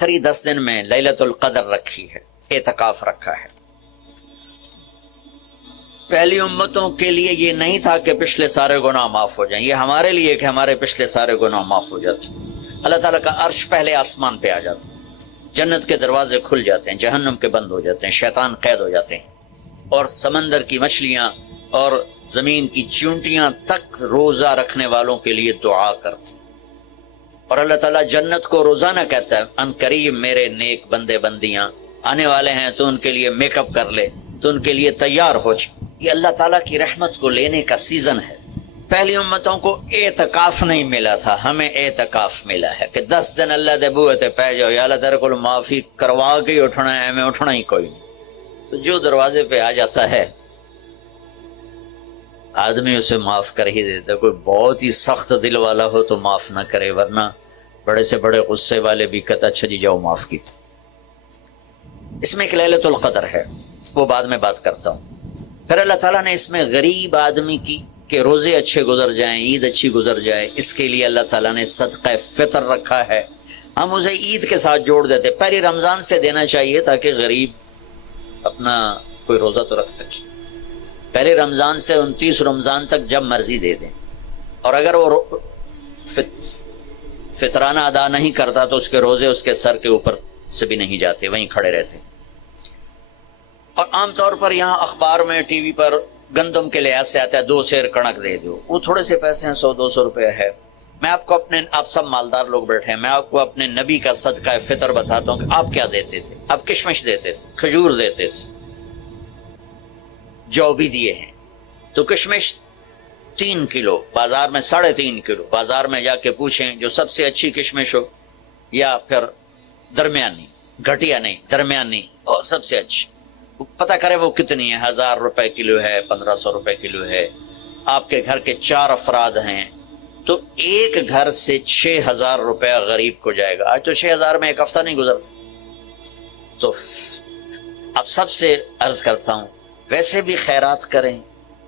آخری 10 دن میں لیلۃ القدر رکھی ہے، اعتکاف رکھا ہے۔ پہلی امتوں کے لیے یہ نہیں تھا کہ پچھلے سارے گناہ معاف ہو جائیں، یہ ہمارے لیے کہ ہمارے پچھلے سارے گناہ معاف ہو جاتے۔ اللہ تعالیٰ کا عرش پہلے آسمان پہ آ جاتا، جنت کے دروازے کھل جاتے ہیں، جہنم کے بند ہو جاتے ہیں، شیطان قید ہو جاتے ہیں، اور سمندر کی مچھلیاں اور زمین کی چیونٹیاں تک روزہ رکھنے والوں کے لیے دعا کرتی۔ اور اللہ تعالیٰ جنت کو روزانہ کہتا ہے ان قریب میرے نیک بندے بندیاں آنے والے ہیں، تو ان کے لیے میک اپ کر لے، تو ان کے لیے تیار ہو جائے۔ یہ اللہ تعالیٰ کی رحمت کو لینے کا سیزن ہے۔ پہلی امتوں کو اعتکاف نہیں ملا تھا، ہمیں اعتکاف ملا ہے کہ 10 دن اللہ دے بوئے تے پہ جاؤ، یا اللہ تیرے کو معافی کروا کے ہی اٹھنا ہے، ہمیں اٹھنا ہی کوئی نہیں۔ تو جو دروازے پہ آ جاتا ہے آدمی اسے معاف کر ہی دیتا ہے۔ کوئی بہت ہی سخت دل والا ہو تو معاف نہ کرے، ورنہ بڑے سے بڑے غصے والے بھی کہتا اچھا جی جاؤ معاف کیتا۔ اس میں ایک لیلۃ القدر ہے، وہ بعد میں بات کرتا ہوں۔ پھر اللہ تعالیٰ نے اس میں غریب آدمی کی کہ روزے اچھے گزر جائیں، عید اچھی گزر جائے، اس کے لیے اللہ تعالیٰ نے صدقہ فطر رکھا ہے۔ ہم اسے عید کے ساتھ جوڑ دیتے، پہلی رمضان سے دینا چاہیے تاکہ غریب اپنا کوئی روزہ تو رکھ سکے۔ پہلے رمضان سے 29 رمضان تک جب مرضی دے دیں، اور اگر وہ فطرانہ ادا نہیں کرتا تو اس کے روزے اس کے سر کے اوپر سے بھی نہیں جاتے، وہیں کھڑے رہتے۔ اور عام طور پر یہاں اخبار میں ٹی وی پر گندم کے لحاظ سے آتا ہے 2 سیر کنک دے دو، وہ تھوڑے سے پیسے ہیں، 100-200 روپے ہے۔ میں آپ کو آپ سب مالدار لوگ بیٹھے ہیں، میں آپ کو اپنے نبی کا صدقہ فطر بتاتا ہوں کہ آپ کیا دیتے تھے۔ آپ کشمش دیتے تھے، کھجور دیتے تھے، جو بھی دیے ہیں۔ تو کشمش 3 کلو، بازار میں 3.5 کلو، بازار میں جا کے پوچھیں جو سب سے اچھی کشمش ہو، یا پھر درمیانی، گھٹیا نہیں درمیانی اور سب سے اچھی، پتہ کرے وہ کتنی ہے، 1000 روپے کلو ہے، 1500 روپے کلو ہے۔ آپ کے گھر کے 4 افراد ہیں تو ایک گھر سے 6000 روپے غریب کو جائے گا۔ آج تو 6000 میں ایک ہفتہ نہیں گزرتا۔ تو اب سب سے عرض کرتا ہوں ویسے بھی خیرات کریں،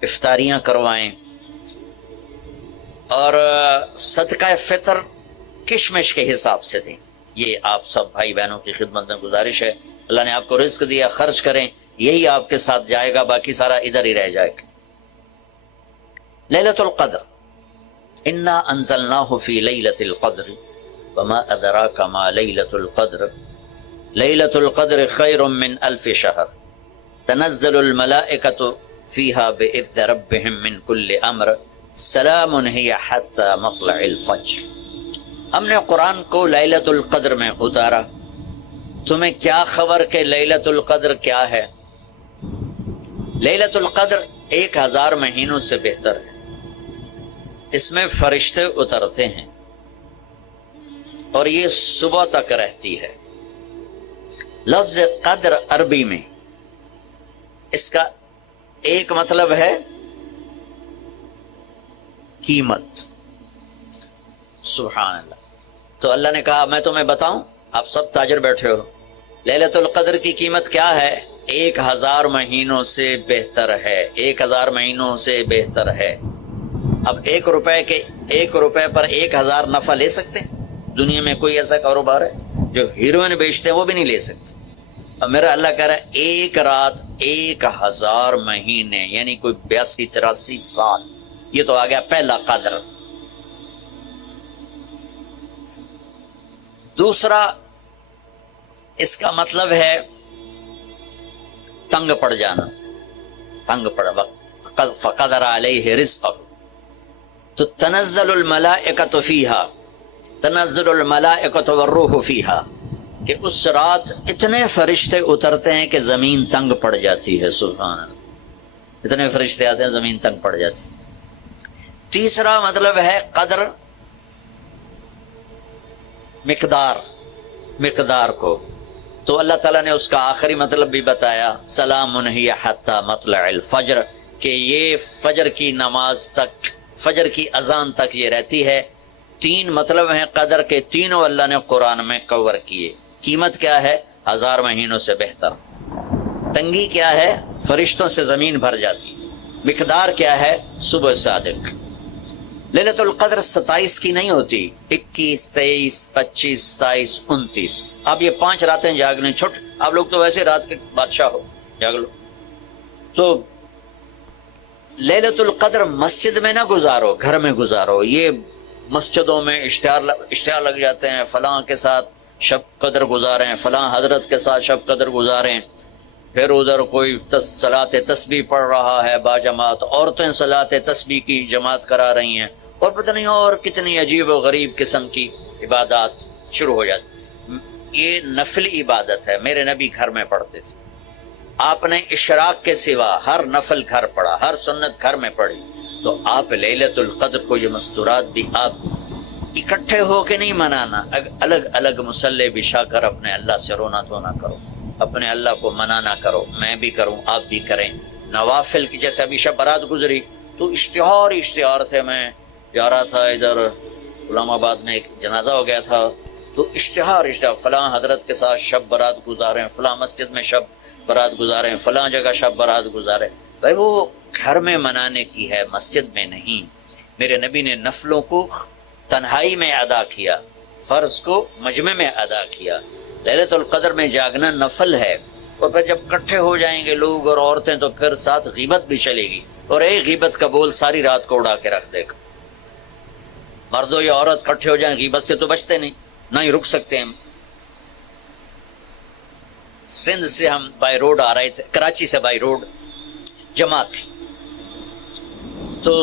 افطاریاں کروائیں، اور صدقہ فطر کشمش کے حساب سے دیں۔ یہ آپ سب بھائی بہنوں کی خدمت میں گزارش ہے۔ اللہ نے آپ کو رزق دیا، خرچ کریں، یہی آپ کے ساتھ جائے گا، باقی سارا ادھر ہی رہ جائے گا۔ لیلۃ القدر، انا انزلناہ فی لیلۃ القدر وما ادراک ما لیلۃ القدر لیلۃ القدر خیر من 1000 شہر تنزل الملائکۃ فیہا بإذن ربہم من کل امر سلام ہی حتی مطلع الفجر۔ ہم نے قرآن کو لیلۃ القدر میں اتارا، تمہیں کیا خبر کہ لیلۃ القدر کیا ہے؟ لیلۃ القدر 1000 مہینوں سے بہتر ہے۔ اس میں فرشتے اترتے ہیں اور یہ صبح تک رہتی ہے۔ لفظ قدر عربی میں اس کا ایک مطلب ہے قیمت۔ سبحان اللہ۔ تو اللہ نے کہا میں تمہیں بتاؤں، آپ سب تاجر بیٹھے ہو، لیلۃ القدر کی قیمت کیا ہے؟ 1000 مہینوں سے بہتر ہے، 1000 مہینوں سے بہتر ہے۔ اب 1 روپے پر 1000 نفع لے سکتے ہیں؟ دنیا میں کوئی ایسا کاروبار ہے؟ جو ہیروئن بیچتے ہیں وہ بھی نہیں لے سکتے۔ اور میرا اللہ کہہ رہا ہے 1 رات 1000 مہینے، یعنی کوئی 82-83 سال۔ یہ تو آ گیا پہلا قدر۔ دوسرا اس کا مطلب ہے تنگ پڑ جانا، تنگ پڑ وقت فقدر علیہ رزقہ۔ تو تنزل الملائکۃ فیہا، تنزل الملائکۃ والروح فیہا، کہ اس رات اتنے فرشتے اترتے ہیں کہ زمین تنگ پڑ جاتی ہے۔ سبحان اللہ، اتنے فرشتے آتے ہیں زمین تنگ پڑ جاتی ہے۔ تیسرا مطلب ہے قدر، مقدار کو، تو اللہ تعالیٰ نے اس کا آخری مطلب بھی بتایا، سلام ہی حتی مطلع الفجر، کہ یہ فجر کی نماز تک، فجر کی اذان تک یہ رہتی ہے۔ 3 مطلب ہیں قدر کے، تینوں اللہ نے قرآن میں کور کیے۔ قیمت کیا ہے؟ 1000 مہینوں سے بہتر۔ تنگی کیا ہے؟ فرشتوں سے زمین بھر جاتی۔ مقدار کیا ہے؟ صبح صادق۔ لیلۃ القدر 27 کی نہیں ہوتی، 21، 23، 25، 27، 29۔ اب یہ 5 راتیں جاگ لیں، چھٹ آپ لوگ تو ویسے رات کے بادشاہ ہو، جاگ لو۔ تو لیلۃ القدر مسجد میں نہ گزارو، گھر میں گزارو۔ یہ مسجدوں میں اشتہار لگ جاتے ہیں، فلاں کے ساتھ شب قدر گزاریں، فلاں حضرت کے ساتھ شب قدر گزاریں، پھر ادھر کوئی صلاۃ تسبیح پڑھ رہا ہے باجماعت، عورتیں صلاۃ تسبیح کی جماعت کرا رہی ہیں، اور پتہ نہیں اور کتنی عجیب و غریب قسم کی عبادات شروع ہو جاتی۔ یہ نفل عبادت ہے، میرے نبی گھر میں پڑھتے تھے۔ آپ نے اشراق کے سوا ہر نفل گھر پڑھا، ہر سنت گھر میں پڑھی، تو آپ لیلۃ القدر کو یہ مستورات بھی آپ اکٹھے ہو کے نہیں منانا، الگ الگ مصلی بچھا کر اپنے اللہ سے رونا دھونا کرو، اپنے اللہ کو منانا کرو، میں بھی کروں آپ بھی کریں۔ نوافل کی جیسے ابھی شب برات گزری تو اشتہار تھے، میں جا رہا تھا ادھر غلام آباد میں ایک جنازہ ہو گیا تھا، تو اشتہار فلاں حضرت کے ساتھ شب برات گزاریں، فلاں مسجد میں شب برات گزاریں، فلاں جگہ شب برات گزاریں۔ بھائی وہ گھر میں منانے کی ہے، مسجد میں نہیں۔ میرے نبی نے نفلوں کو تنہائی میں ادا کیا، فرض کو مجمع میں ادا کیا۔ لیلۃ القدر میں جاگنا نفل ہے، اور پھر جب اکٹھے ہو جائیں گے لوگ اور عورتیں تو پھر ساتھ غیبت بھی چلے گی، اور ایک غیبت کا بول ساری رات کو اڑا کے رکھ دے گا۔ مردوں یا عورت اکٹھے ہو جائیں، غیبت سے تو بچتے نہیں، نہ ہی رک سکتے ہم۔ سندھ سے ہم بائی روڈ آ رہے تھے، کراچی سے بائی روڈ جماعت تھی، تو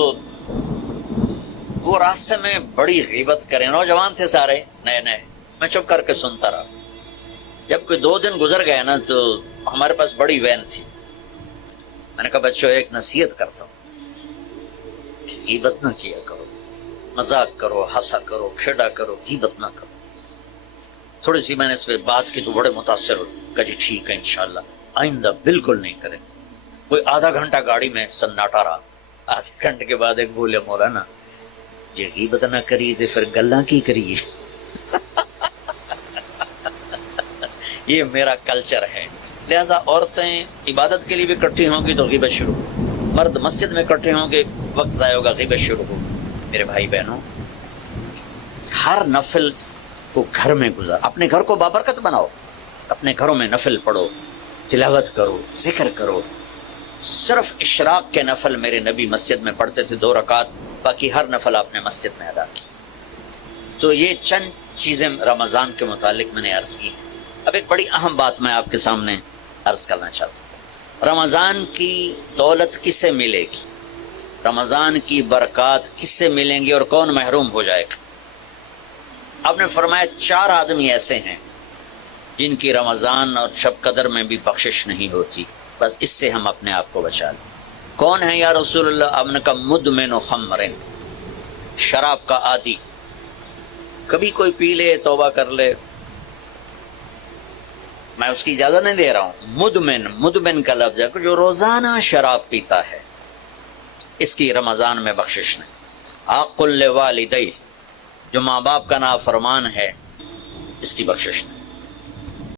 وہ راستے میں بڑی غیبت کریں، نوجوان تھے سارے نئے نئے، میں چپ کر کے سنتا رہا۔ جب کوئی 2 دن گزر گئے نا تو ہمارے پاس بڑی وین تھی، میں نے کہا بچوں ایک نصیحت کرتا ہوں، غیبت نہ کیا کرو، مذاق کرو، ہنسا کرو، کھیڑا کرو، غیبت نہ کرو۔ تھوڑی سی میں نے اس پہ بات کی تو بڑے متاثر ہوئے، کہا جی ٹھیک ہے انشاءاللہ آئندہ بالکل نہیں کریں۔ کوئی آدھا گھنٹہ گاڑی میں سناٹا رہا، آدھے گھنٹے کے بعد ایک بولے مولانا یہ غیبت نہ کریے تو پھر گلاں کی کریے۔ یہ میرا کلچر ہے، لہذا عورتیں عبادت کے لیے بھی اکٹھی ہوں گی تو غیبت شروع ہو، مرد مسجد میں اکٹھے ہوں گے وقت ضائع ہوگا، غیبت شروع ہو۔ میرے بھائی بہنوں، ہر نفل کو گھر میں گزار، اپنے گھر کو بابرکت بناؤ، اپنے گھروں میں نفل پڑھو، تلاوت کرو، ذکر کرو۔ صرف اشراق کے نفل میرے نبی مسجد میں پڑھتے تھے 2 رکعت، باقی ہر نفل آپ نے مسجد میں ادا کی۔ تو یہ چند چیزیں رمضان کے متعلق میں نے عرض کی۔ اب ایک بڑی اہم بات میں آپ کے سامنے عرض کرنا چاہتا ہوں، رمضان کی دولت کس سے ملے گی، رمضان کی برکات کس سے ملیں گی، اور کون محروم ہو جائے گا؟ آپ نے فرمایا 4 آدمی ایسے ہیں جن کی رمضان اور شب قدر میں بھی بخشش نہیں ہوتی، بس اس سے ہم اپنے آپ کو بچا لیں۔ کون ہے یا رسول اللہ؟ آپ نے کہا مدمن خمر، شراب کا عادی، کبھی کوئی پی لے توبہ کر لے، میں اس کی اجازت نہیں دے رہا ہوں۔ مدمن کا لفظ ہے جو روزانہ شراب پیتا ہے، اس کی رمضان میں بخشش نہیں۔ عاق لوالدیہ، جو ماں باپ کا نافرمان ہے، اس کی بخشش نہیں۔